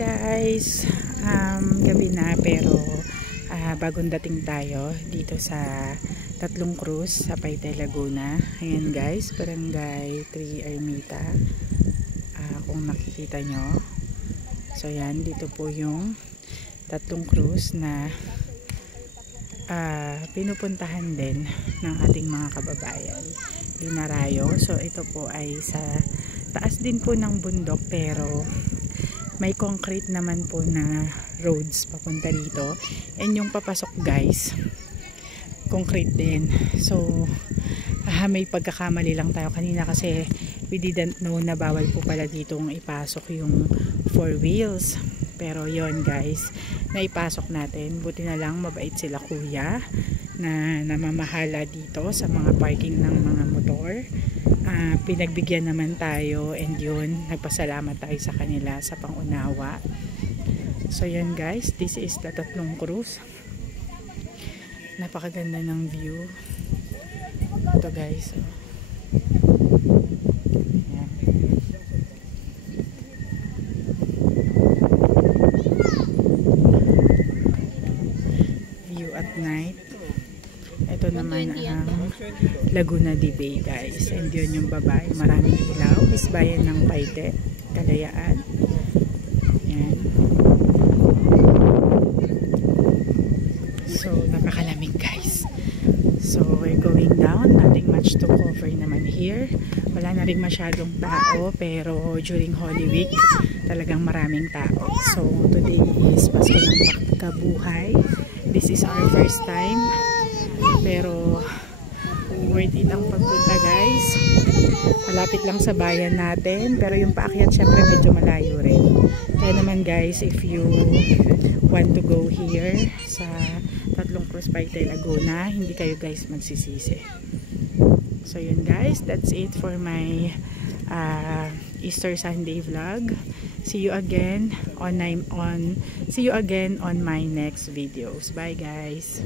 guys, gabi na pero bagong dating tayo dito sa Tatlong Cruz sa Paitay, Laguna. Ayan guys, Barangay 3 Ermita, kung nakikita nyo. So yan, dito po yung Tatlong Cruz na pinupuntahan din ng ating mga kababayan, Dinarayo. So ito po ay sa taas din po ng bundok pero may concrete naman po na roads papunta dito, and yung papasok guys concrete din. So may pagkakamali lang tayo kanina kasi we didn't know na bawal po pala ditong ipasok yung 4 wheels, pero yon guys, naipasok natin. Buti na lang mabait sila kuya na namamahala dito sa mga parking ng mga motor. Pinagbigyan naman tayo, and yun, nagpasalamat tayo sa kanila sa pangunawa. So yun guys, this is the Tatlong Cruz. Napakaganda ng view ito guys. Ayan. View at night. Ito naman ang Laguna de Bay guys, and yun yung babae, maraming ilaw, isbayan ng Paite, Kalayaan. Yan. So napakalamig guys. So we're going down, nothing much to cover naman here. Wala na rin masyadong tao, pero during Holy Week talagang maraming tao. So today is Pasko ng Pagkabuhay. This is our first time, pero worth it ang pagpunta guys. Malapit lang sa bayan natin, pero yung paakyat syempre medyo malayo rin. Kaya naman guys, if you want to go here sa Tatlong Cruz, Paitay, Laguna, hindi kayo guys magsisisi. So yun guys, that's it for my Easter Sunday vlog. See you again on my next videos. Bye guys.